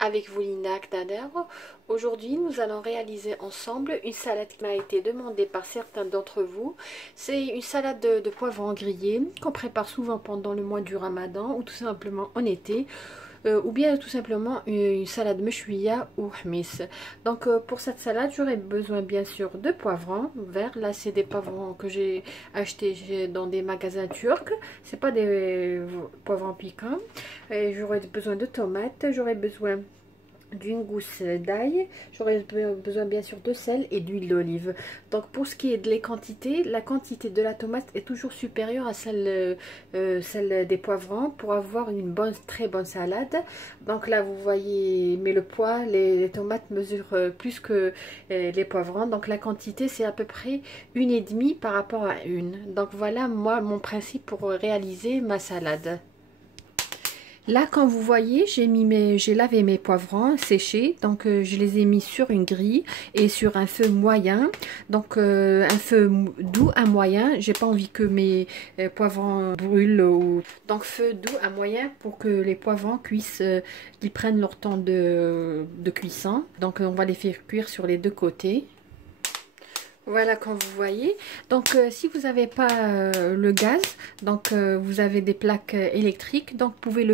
avec vous Lina Knader. Aujourd'hui nous allons réaliser ensemble une salade qui m'a été demandée par certains d'entre vous. C'est une salade de poivrons grillés qu'on prépare souvent pendant le mois du Ramadan ou tout simplement en été. Ou bien tout simplement une salade mechouia ou hmis. Donc pour cette salade j'aurai besoin bien sûr de poivrons verts. Là c'est des poivrons que j'ai achetés dans des magasins turcs, c'est pas des poivrons piquants. J'aurai besoin de tomates, j'aurai besoin d'une gousse d'ail, j'aurai besoin bien sûr de sel et d'huile d'olive. Donc pour ce qui est des quantités, la quantité de la tomate est toujours supérieure à celle des poivrons pour avoir une très bonne salade. Donc là vous voyez, mais le poids, les tomates mesurent plus que les poivrons. Donc la quantité c'est à peu près 1,5 par rapport à 1. Donc voilà moi mon principe pour réaliser ma salade. Là, quand vous voyez, j'ai lavé mes poivrons séchés, donc je les ai mis sur une grille et sur un feu moyen, donc un feu doux à moyen. J'ai pas envie que mes poivrons brûlent, donc feu doux à moyen pour que les poivrons cuisent, qu'ils prennent leur temps de cuisson. Donc on va les faire cuire sur les deux côtés. Voilà, comme vous voyez. Donc si vous n'avez pas le gaz, donc vous avez des plaques électriques, donc vous pouvez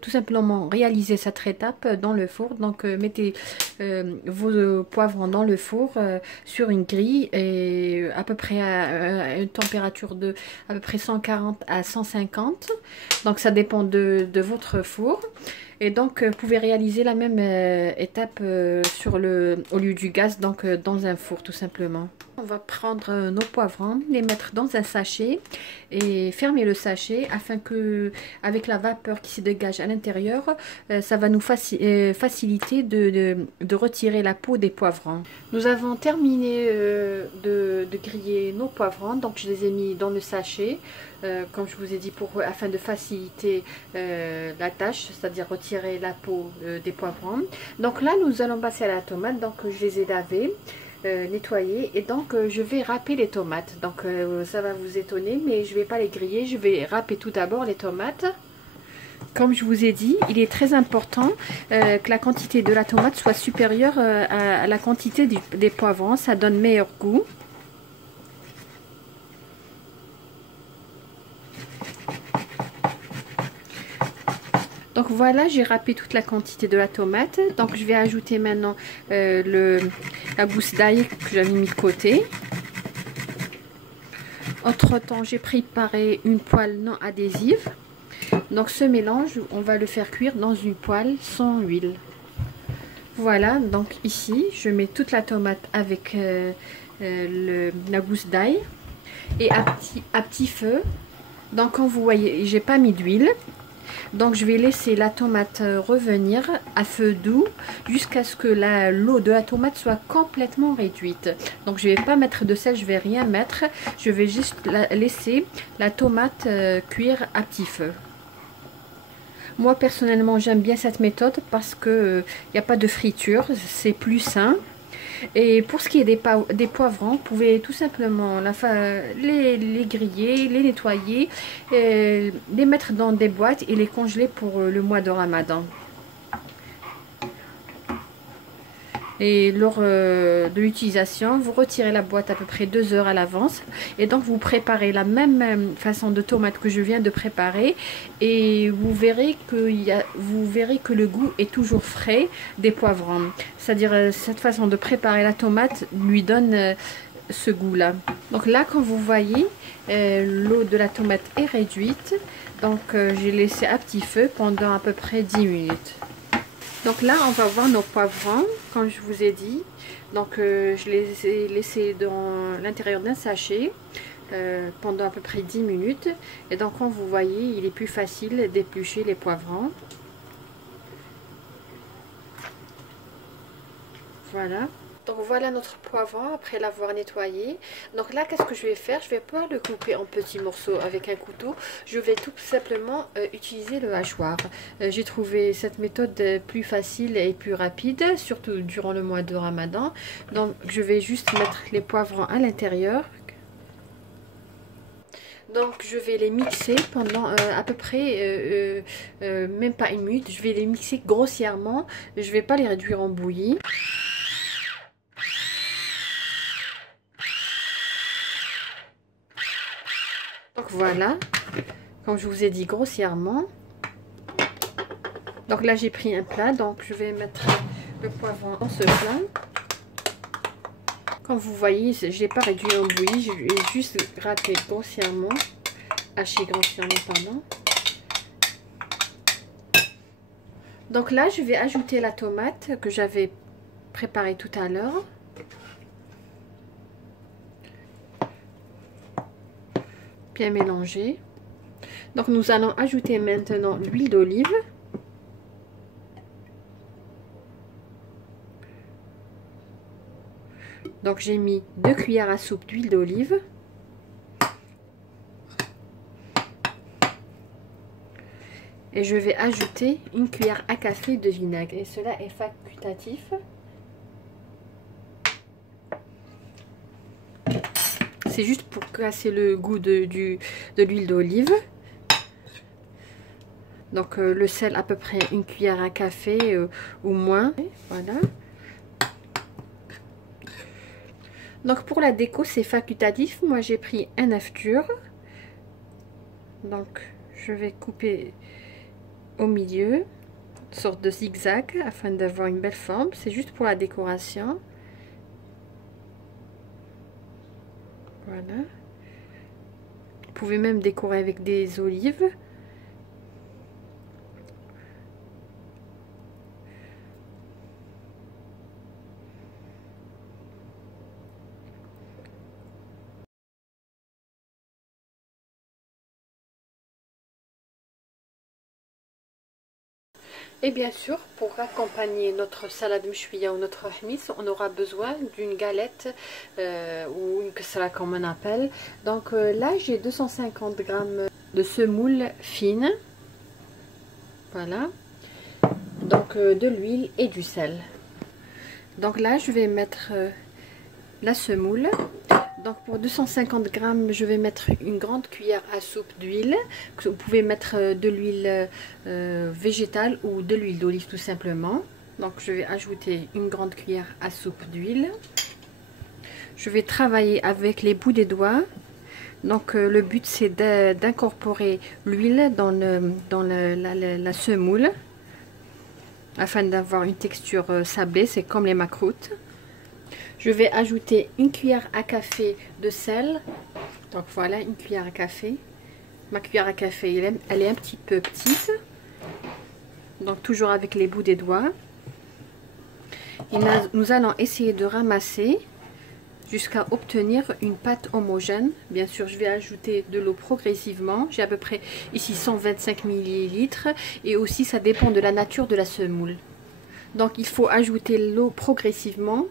tout simplement réaliser cette étape dans le four. Donc mettez vos poivrons dans le four sur une grille et à peu près à une température de à peu près 140 à 150. Donc ça dépend de votre four. Et donc, vous pouvez réaliser la même étape au lieu du gaz, donc dans un four tout simplement. On va prendre nos poivrons, les mettre dans un sachet et fermer le sachet afin que, avec la vapeur qui se dégage à l'intérieur, ça va nous faciliter de retirer la peau des poivrons. Nous avons terminé de griller nos poivrons, donc je les ai mis dans le sachet. Comme je vous ai dit, afin de faciliter la tâche, c'est-à-dire retirer la peau des poivrons. Donc là, nous allons passer à la tomate. Donc je les ai lavées, nettoyées, et donc je vais râper les tomates. Donc ça va vous étonner, mais je ne vais pas les griller. Je vais râper tout d'abord les tomates. Comme je vous ai dit, il est très important que la quantité de la tomate soit supérieure à la quantité des poivrons. Ça donne meilleur goût. Donc voilà, j'ai râpé toute la quantité de la tomate. Donc je vais ajouter maintenant la gousse d'ail que j'avais mis de côté. Entre temps, j'ai préparé une poêle non adhésive. Donc ce mélange, on va le faire cuire dans une poêle sans huile. Voilà, donc ici, je mets toute la tomate avec la gousse d'ail et à petit feu. Donc comme vous voyez, j'ai pas mis d'huile. Donc je vais laisser la tomate revenir à feu doux jusqu'à ce que l'eau de la tomate soit complètement réduite. Donc je ne vais pas mettre de sel, je ne vais rien mettre. Je vais juste laisser la tomate cuire à petit feu. Moi personnellement j'aime bien cette méthode parce que il n'y a pas de friture, c'est plus sain. Et pour ce qui est des poivrons, vous pouvez tout simplement les griller, les nettoyer, les mettre dans des boîtes et les congeler pour le mois de Ramadan. Et lors de l'utilisation, vous retirez la boîte à peu près 2 heures à l'avance. Et donc vous préparez la même façon de tomate que je viens de préparer. Et vous verrez que le goût est toujours frais des poivrons. C'est-à-dire cette façon de préparer la tomate lui donne ce goût-là. Donc là, quand vous voyez, l'eau de la tomate est réduite. Donc j'ai laissé à petit feu pendant à peu près 10 minutes. Donc là, on va voir nos poivrons, comme je vous ai dit. Donc je les ai laissés dans l'intérieur d'un sachet pendant à peu près 10 minutes. Et donc, comme vous voyez, il est plus facile d'éplucher les poivrons. Voilà. Donc voilà notre poivron après l'avoir nettoyé. Donc là, qu'est-ce que je vais faire? Je vais pas le couper en petits morceaux avec un couteau. Je vais tout simplement utiliser le hachoir. J'ai trouvé cette méthode plus facile et plus rapide, surtout durant le mois de Ramadan. Donc je vais juste mettre les poivrons à l'intérieur. Donc je vais les mixer pendant à peu près même pas une minute. Je vais les mixer grossièrement. Je vais pas les réduire en bouillie. Donc voilà, comme je vous ai dit, grossièrement. Donc là j'ai pris un plat, donc je vais mettre le poivron dans ce plat. Comme vous voyez, je n'ai pas réduit en bouillie, je vais juste gratter grossièrement, hacher grossièrement, pardon. Donc là je vais ajouter la tomate que j'avais préparée tout à l'heure. Bien mélanger. Donc nous allons ajouter maintenant l'huile d'olive. Donc j'ai mis 2 cuillères à soupe d'huile d'olive. Et je vais ajouter 1 cuillère à café de vinaigre. Et cela est facultatif. C'est juste pour casser le goût de l'huile d'olive. Donc le sel à peu près 1 cuillère à café ou moins. Voilà. Donc pour la déco c'est facultatif. Moi j'ai pris un œuf dur. Donc je vais couper au milieu, une sorte de zigzag afin d'avoir une belle forme. C'est juste pour la décoration. Voilà. Vous pouvez même décorer avec des olives. Et bien sûr, pour accompagner notre salade mchouia ou notre hmis, on aura besoin d'une galette ou une kasra comme on appelle. Donc là, j'ai 250 g de semoule fine. Voilà. Donc de l'huile et du sel. Donc là, je vais mettre la semoule. Donc pour 250 g, je vais mettre une grande cuillère à soupe d'huile. Vous pouvez mettre de l'huile végétale ou de l'huile d'olive tout simplement. Donc je vais ajouter une grande cuillère à soupe d'huile. Je vais travailler avec les bouts des doigts. Donc le but c'est d'incorporer l'huile dans la semoule afin d'avoir une texture sablée, c'est comme les macroutes. Je vais ajouter 1 cuillère à café de sel. Donc voilà, 1 cuillère à café. Ma cuillère à café, elle est un petit peu petite. Donc toujours avec les bouts des doigts. Et nous allons essayer de ramasser jusqu'à obtenir une pâte homogène. Bien sûr, je vais ajouter de l'eau progressivement. J'ai à peu près ici 125 ml. Et aussi, ça dépend de la nature de la semoule. Donc il faut ajouter l'eau progressivement.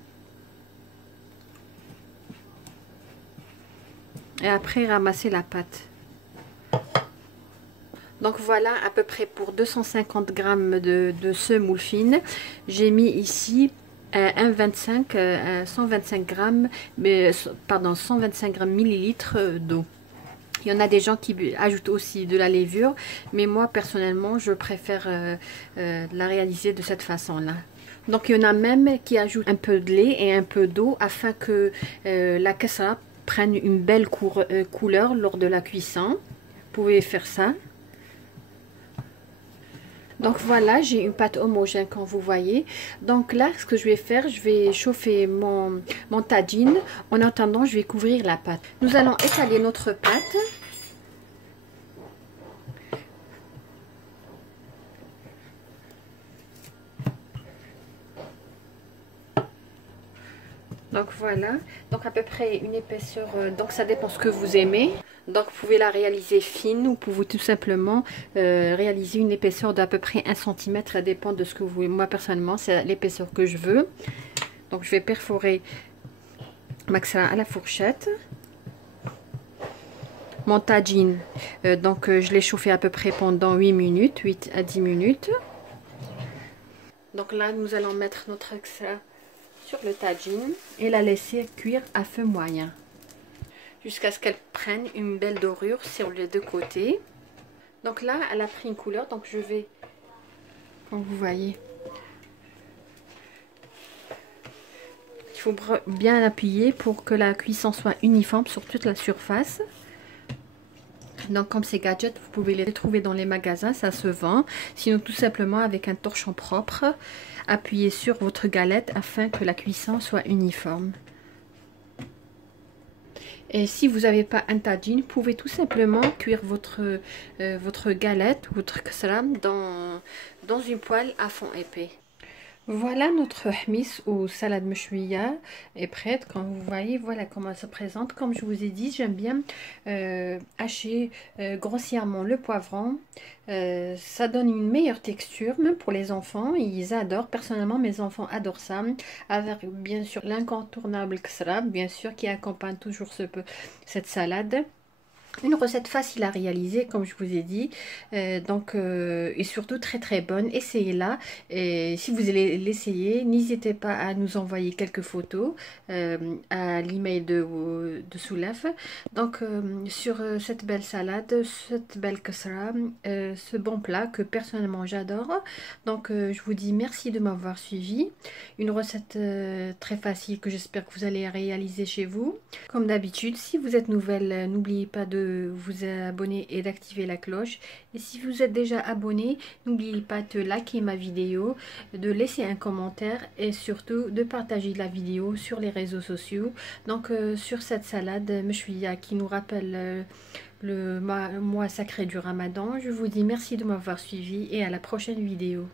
Et après ramasser la pâte. Donc voilà à peu près pour 250 g de semoule fine. J'ai mis ici 125 millilitres d'eau. Il y en a des gens qui ajoutent aussi de la levure, mais moi personnellement je préfère la réaliser de cette façon là. Donc il y en a même qui ajoutent un peu de lait et un peu d'eau afin que la kasra prenne une belle couleur lors de la cuisson. Vous pouvez faire ça. Donc voilà, j'ai une pâte homogène comme vous voyez. Donc là, ce que je vais faire, je vais chauffer mon tagine. En attendant, je vais couvrir la pâte. Nous allons étaler notre pâte. Donc voilà, donc à peu près une épaisseur, donc ça dépend ce que vous aimez. Donc vous pouvez la réaliser fine ou vous pouvez tout simplement réaliser une épaisseur d'à peu près 1 cm, ça dépend de ce que vous voulez. Moi personnellement c'est l'épaisseur que je veux. Donc je vais perforer ma kasra à la fourchette. Mon tagine, donc je l'ai chauffé à peu près pendant 8 minutes, 8 à 10 minutes. Donc là nous allons mettre notre kasra sur le tagine et la laisser cuire à feu moyen. jusqu'à ce qu'elle prenne une belle dorure sur les deux côtés. Donc là, elle a pris une couleur, donc je vais, comme vous voyez, il faut bien appuyer pour que la cuisson soit uniforme sur toute la surface. Donc comme ces gadgets, vous pouvez les trouver dans les magasins, ça se vend. Sinon tout simplement avec un torchon propre, appuyez sur votre galette afin que la cuisson soit uniforme. Et si vous n'avez pas un tagine, vous pouvez tout simplement cuire votre galette ou votre ksra dans une poêle à fond épais. Voilà, notre hmis ou salade meshwiya est prête. Comme vous voyez, voilà comment elle se présente. Comme je vous ai dit, j'aime bien hacher grossièrement le poivron. Ça donne une meilleure texture, même pour les enfants. Ils adorent. Personnellement, mes enfants adorent ça. Avec bien sûr l'incontournable ksra, bien sûr, qui accompagne toujours cette salade. Une recette facile à réaliser, comme je vous ai dit, et surtout très très bonne. Essayez-la. Et si vous allez l'essayer, n'hésitez pas à nous envoyer quelques photos à l'email de Soulaf. Donc, sur cette belle salade, cette belle kasra, ce bon plat que personnellement j'adore. Donc, je vous dis merci de m'avoir suivi. Une recette très facile que j'espère que vous allez réaliser chez vous. Comme d'habitude, si vous êtes nouvelle, n'oubliez pas de vous abonner et d'activer la cloche. Et si vous êtes déjà abonné, n'oubliez pas de liker ma vidéo, de laisser un commentaire et surtout de partager la vidéo sur les réseaux sociaux. Donc sur cette salade meshwiya qui nous rappelle le mois sacré du Ramadan, je vous dis merci de m'avoir suivi et à la prochaine vidéo.